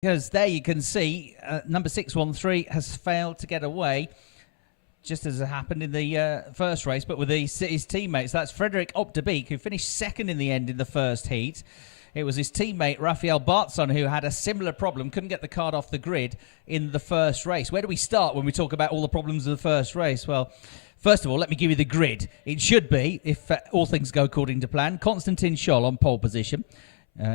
because there you can see number 613 has failed to get away, just as it happened in the first race, but with his teammates. That's Frederik Op de Beek, who finished second in the end in the first heat. It was his teammate, Rafael Bartzon, who had a similar problem, couldn't get the card off the grid in the first race. Where do we start when we talk about all the problems of the first race? Well, first of all, let me give you the grid. It should be, if all things go according to plan, Constantin Scholl on pole position.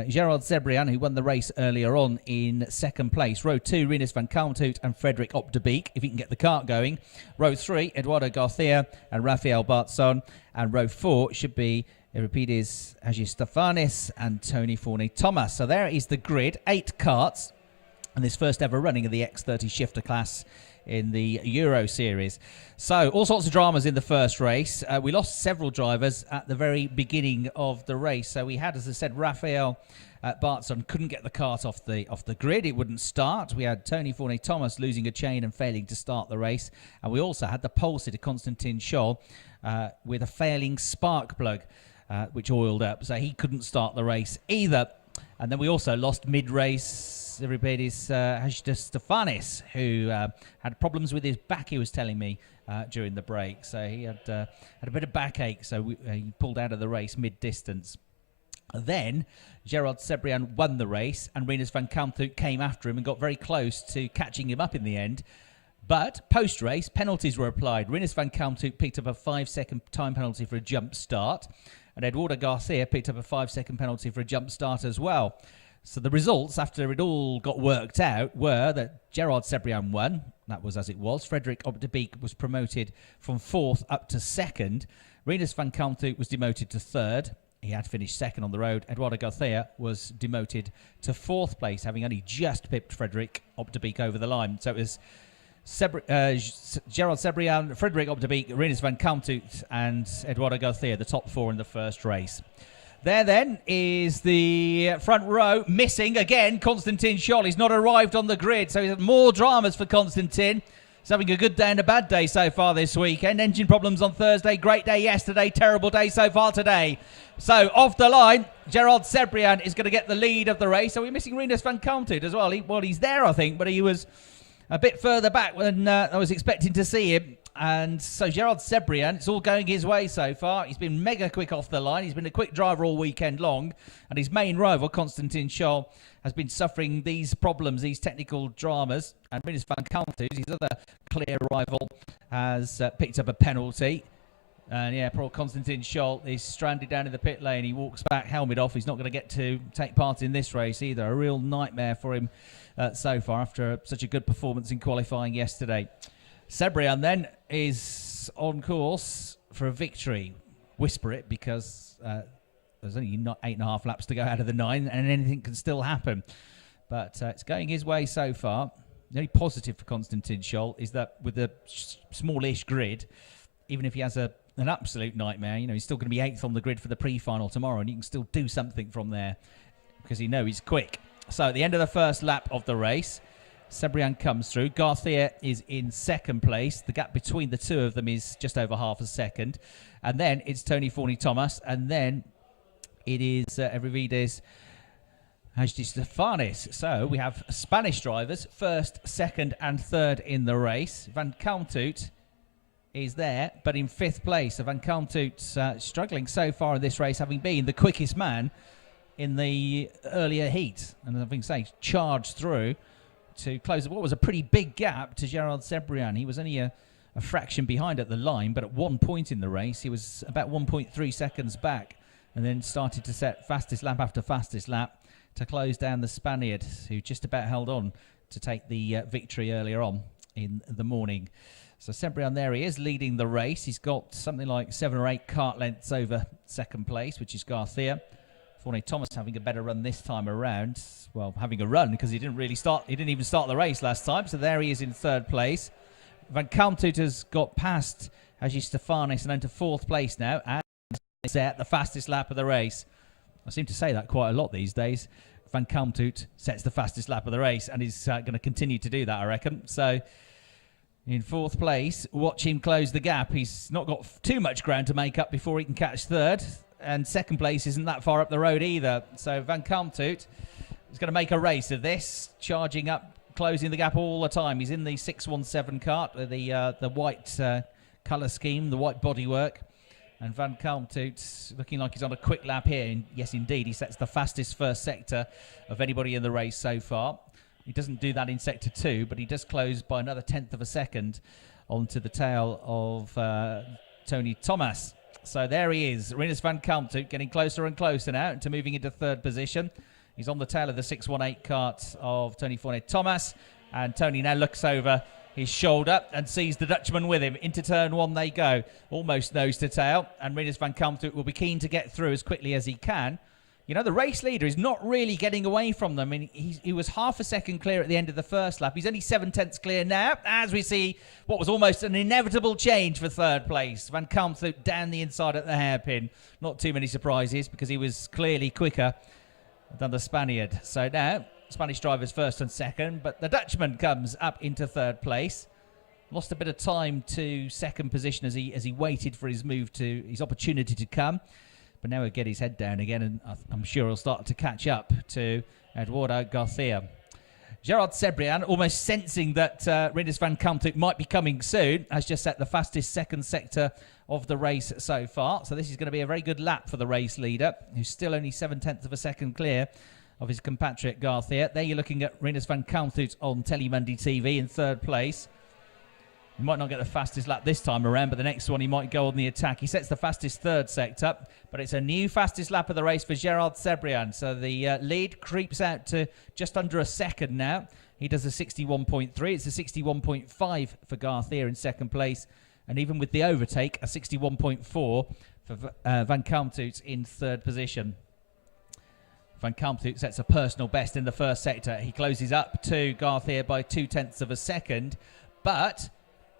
Gerard Zebrian, who won the race earlier on, in second place. Row 2, Rinus van Kalmthout and Frederik Op de Beek, if he can get the kart going. Row 3, Eduardo Garcia and Rafael Bartzon. And row 4 should be Euripides Hagistefanis and Tony Forney-Thomas. So there is the grid, 8 karts, and this first ever running of the X30 shifter class in the Euro Series. So all sorts of dramas in the first race. We lost several drivers at the very beginning of the race. So we had, as I said, Rafael Bartzon couldn't get the kart off the grid. It wouldn't start. We had Tony Forney-Thomas losing a chain and failing to start the race. And we also had the pole sitter, Constantin Scholl, with a failing spark plug, which oiled up. So he couldn't start the race either. And then we also lost mid-race Euripides Hagistefanis, who had problems with his back, he was telling me, during the break. So he had a bit of backache, so he pulled out of the race mid-distance. Then Gerard Zebrian won the race, and Rinus van Kalmthout came after him and got very close to catching him up in the end. But post-race, penalties were applied. Rinus van Kalmthout picked up a 5-second time penalty for a jump start, and Eduardo Garcia picked up a 5-second penalty for a jump start as well. So the results, after it all got worked out, were that Gerard Zebrian won. That was as it was. Frederik Op de Beek was promoted from 4th up to 2nd. Rinus van Kalmthout was demoted to 3rd. He had finished 2nd on the road. Eduardo Garcia was demoted to 4th place, having only just pipped Frederik Op de Beek over the line. So it was Gerard Zebrian, Frederik Op de Beek, Rinus van Kalmthout and Eduardo Garcia, the top 4 in the first race. There then is the front row, missing again Constantin Scholl. He's not arrived on the grid, so he's had more dramas for Constantin. He's having a good day and a bad day so far this weekend. Engine problems on Thursday, great day yesterday, terrible day so far today. So off the line, Gerard Zebrian is going to get the lead of the race. So we're missing Rinus van Kalmthout as well. He's there, I think, but he was a bit further back than I was expecting to see him. And so Gerard Zebrian, it's all going his way so far. He's been mega quick off the line. He's been a quick driver all weekend long. And his main rival, Constantin Scholl, has been suffering these problems, these technical dramas. And Rinus van Kalmthout, his other clear rival, has picked up a penalty. And yeah, poor Constantin Scholl is stranded down in the pit lane. He walks back, helmet off. He's not going to get to take part in this race either. A real nightmare for him so far after such a good performance in qualifying yesterday. Zebrian then is on course for a victory. Whisper it, because there's only 8.5 laps to go out of the 9, and anything can still happen. But it's going his way so far. The only positive for Constantin Scholl is that with the smallish grid, even if he has an absolute nightmare, you know, he's still going to be 8th on the grid for the pre-final tomorrow, and you can still do something from there because you know he's quick. So at the end of the first lap of the race, Zebrian comes through. Garcia is in 2nd place. The gap between the two of them is just over half a second. And then it's Tony Forney-Thomas. And then it is Euripides Hagistefanis. So we have Spanish drivers, 1st, 2nd and 3rd in the race. Van Kalmthout is there, but in 5th place. So Van Kalmthout struggling so far in this race, having been the quickest man in the earlier heat. And I think charged through to close what was a pretty big gap to Gerard Zebrian. He was only a fraction behind at the line, but at one point in the race, he was about 1.3 seconds back, and then started to set fastest lap after fastest lap to close down the Spaniard, who just about held on to take the victory earlier on in the morning. So Zebrian, there he is, leading the race. He's got something like 7 or 8 kart lengths over 2nd place, which is Garcia. Forney-Thomas having a better run this time around. Well, having a run because he didn't even start the race last time. So there he is in 3rd place. Van Kalmthout has got past Hagistefanis and into 4th place now, and set the fastest lap of the race. I seem to say that quite a lot these days. Van Kalmthout sets the fastest lap of the race, and he's going to continue to do that, I reckon. So in 4th place, watch him close the gap. He's not got too much ground to make up before he can catch 3rd. And 2nd place isn't that far up the road either. So Van Kalmthout He's going to make a race of this, charging up, closing the gap all the time. He's in the 617 kart with the white colour scheme, the white bodywork. And Van Kalmthout's looking like he's on a quick lap here. And yes, indeed, he sets the fastest first sector of anybody in the race so far. He doesn't do that in sector 2, but he does close by another 1/10 of a second onto the tail of Tony Thomas. So there he is, Rinus Van Kalmthout, getting closer and closer now to moving into 3rd position. He's on the tail of the 618 kart of Tony Fournier Thomas, and Tony now looks over his shoulder and sees the Dutchman with him. Into turn 1 they go, almost nose to tail, and Rinus Van Kalmthout will be keen to get through as quickly as he can. You know, the race leader is not really getting away from them. I mean, he was half a second clear at the end of the first lap. He's only 7/10 clear now, as we see what was almost an inevitable change for 3rd place. Van Kalmthout down the inside at the hairpin. Not too many surprises because he was clearly quicker than the Spaniard. So now, Spanish drivers 1st and 2nd, but the Dutchman comes up into 3rd place. Lost a bit of time to 2nd position as he waited for his opportunity to come. But now he'll get his head down again, and I'm sure he'll start to catch up to Eduardo Garcia. Gerard Cebrian, almost sensing that Rinus Van Kalmthout might be coming soon, has just set the fastest 2nd sector of the race so far. So this is going to be a very good lap for the race leader, who's still only 7/10 of a second clear of his compatriot Garcia. There you're looking at Rinus Van Kalmthout on Telemundi TV in 3rd place. He might not get the fastest lap this time around, but the next one he might go on the attack. He sets the fastest 3rd sector, but it's a new fastest lap of the race for Gerard Cebrian. So the lead creeps out to just under a second now. He does a 61.3. It's a 61.5 for Garcia in 2nd place. And even with the overtake, a 61.4 for Van Kalmthout in 3rd position. Van Kalmthout sets a personal best in the 1st sector. He closes up to Garcia by 2/10 of a second, but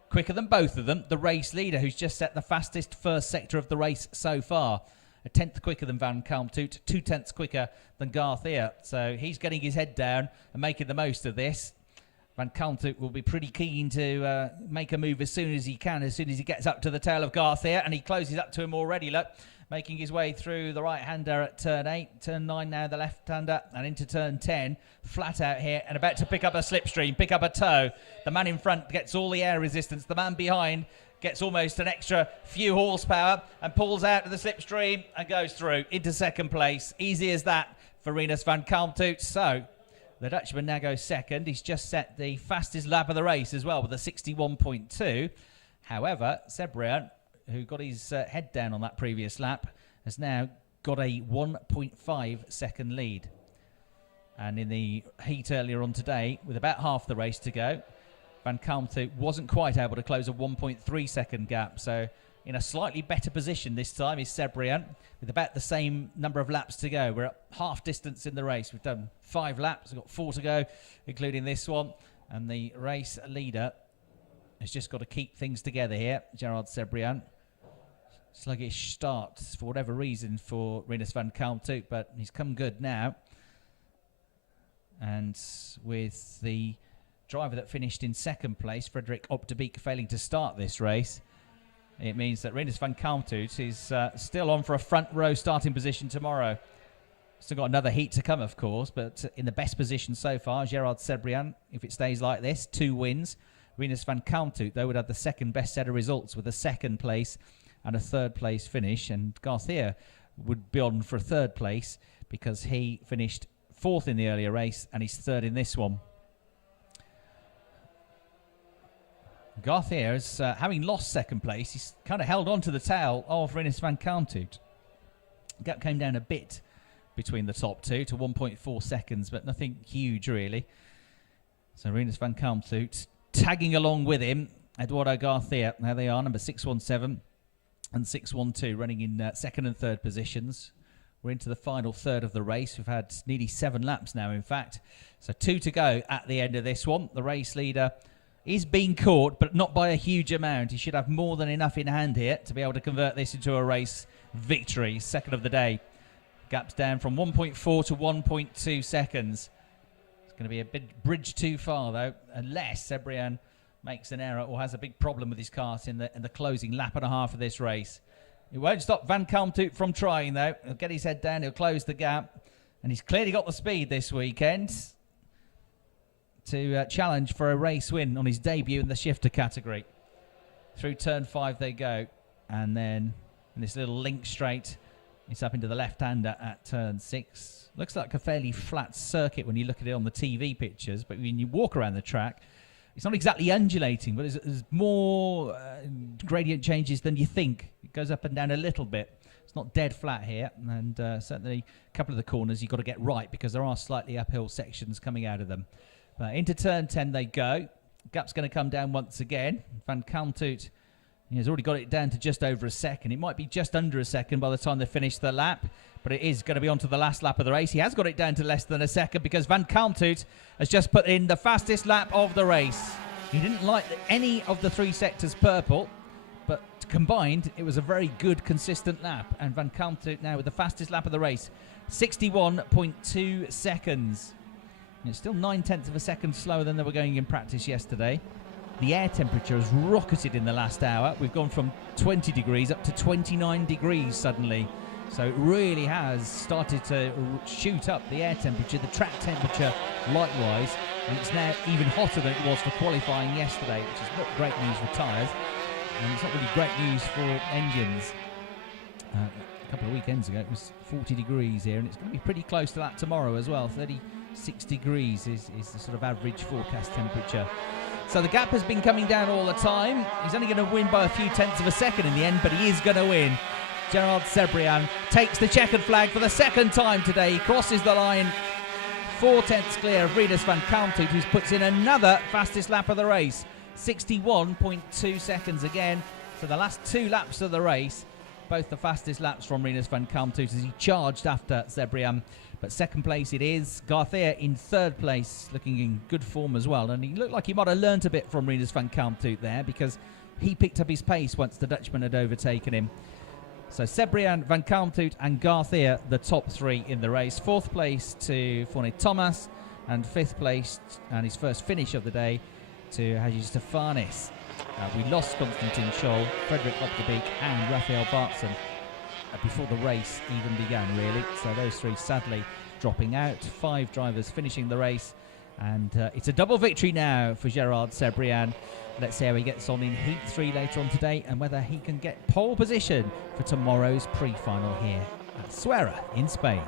quicker than both of them, the race leader, who's just set the fastest 1st sector of the race so far. A 10th quicker than Van Kalmthout, 2/10 quicker than Garcia. So he's getting his head down and making the most of this. Van Kalmthout will be pretty keen to make a move as soon as he can, as soon as he gets up to the tail of Garcia, and he closes up to him already, look, making his way through the right-hander at turn 8, turn 9 now the left-hander, and into turn 10, flat out here, and about to pick up a slipstream, pick up a toe. The man in front gets all the air resistance, the man behind gets almost an extra few horsepower and pulls out of the slipstream and goes through into 2nd place. Easy as that for Rinus Van Kalmthout. So the Dutchman now goes 2nd. He's just set the fastest lap of the race as well with a 61.2. However, Cebrian, who got his head down on that previous lap, has now got a 1.5 second lead. And in the heat earlier on today, with about half the race to go, Van Kalmthout wasn't quite able to close a 1.3 second gap. So in a slightly better position this time is Cebrian, with about the same number of laps to go. We're at half distance in the race. We've done 5 laps. We've got 4 to go, including this one. And the race leader has just got to keep things together here, Gerard Cebrian. Sluggish start for whatever reason for Rinus Van Kalmthout, but he's come good now. And with the driver that finished in 2nd place, Frederik Op de Beek, failing to start this race, it means that Rinus Van Kalmthout is still on for a front row starting position tomorrow. Still got another heat to come, of course, but in the best position so far, Gerard Cebrian, if it stays like this, 2 wins. Rinus Van Kalmthout, though, would have the 2nd best set of results with a 2nd place and a 3rd place finish, and Garcia would be on for a 3rd place because he finished 4th in the earlier race and he's 3rd in this one. Garcia is having lost 2nd place. He's kind of held on to the tail of Rinus Van Kalmthout. Gap came down a bit between the top 2 to 1.4 seconds, but nothing huge really. So Rinus Van Kalmthout tagging along with him, Eduardo Garcia. There they are, number 617 and 612, running in 2nd and 3rd positions. We're into the final 3rd of the race. We've had nearly 7 laps now, in fact. So 2 to go at the end of this one. The race leader is being caught, but not by a huge amount. He should have more than enough in hand here to be able to convert this into a race victory. 2nd of the day. Gaps down from 1.4 to 1.2 seconds. It's going to be a bit bridge too far, though, unless Cebrian makes an error or has a big problem with his kart in the closing lap and a half of this race. It won't stop Van Kalmthout from trying, though. He'll get his head down, he'll close the gap, And he's clearly got the speed this weekend to challenge for a race win on his debut in the shifter category. Through turn 5 they go. And then in this little link straight, it's up into the left-hander at turn 6. Looks like a fairly flat circuit when you look at it on the TV pictures, but when you walk around the track, it's not exactly undulating, but there's more gradient changes than you think. It goes up and down a little bit. It's not dead flat here, and certainly a couple of the corners you've got to get right because there are slightly uphill sections coming out of them. Into turn 10 they go. Gap's going to come down once again. Van Kalmthout has already got it down to just over a second. It might be just under a second by the time they finish the lap, but it is going to be on to the last lap of the race. He has got it down to less than a second because Van Kalmthout has just put in the fastest lap of the race. He didn't like any of the 3 sectors purple, but combined, it was a very good, consistent lap. And Van Kalmthout now with the fastest lap of the race, 61.2 seconds. And it's still 9/10 of a second slower than they were going in practice yesterday. The air temperature has rocketed in the last hour. We've gone from 20 degrees up to 29 degrees suddenly. So it really has started to shoot up the air temperature, the track temperature likewise. And it's now even hotter than it was for qualifying yesterday, which is not great news for tyres. And it's not really great news for engines. A couple of weekends ago it was 40 degrees here, and it's going to be pretty close to that tomorrow as well. 36 degrees is the sort of average forecast temperature. So the gap has been coming down all the time. He's only going to win by a few tenths of a second in the end, but he is going to win. Gerard Cebrian takes the checkered flag for the second time today. He crosses the line 4 tenths clear of Rinus van Kalmthout, who puts in another fastest lap of the race. 61.2 seconds again. So the last 2 laps of the race, both the fastest laps from Rinus van Kalmthout as he charged after Cebrian. But second place it is. Garcia in third place, looking in good form as well. And he looked like he might have learnt a bit from Rinus van Kalmthout there, because he picked up his pace once the Dutchman had overtaken him. So Cebrian, Van Kalmthout and Garcia, the top 3 in the race. 4th place to Forne Thomas, and 5th place, and his first finish of the day, to Haji Stefanis. We lost Konstantin Scholl, Frederik Opdebeek and Raphael Bartson before the race even began, really. So those 3 sadly dropping out. 5 drivers finishing the race, and it's a double victory now for Gerard Cebrian. Let's see how he gets on in Heat 3 later on today, and whether he can get pole position for tomorrow's pre-final here at Zuera in Spain.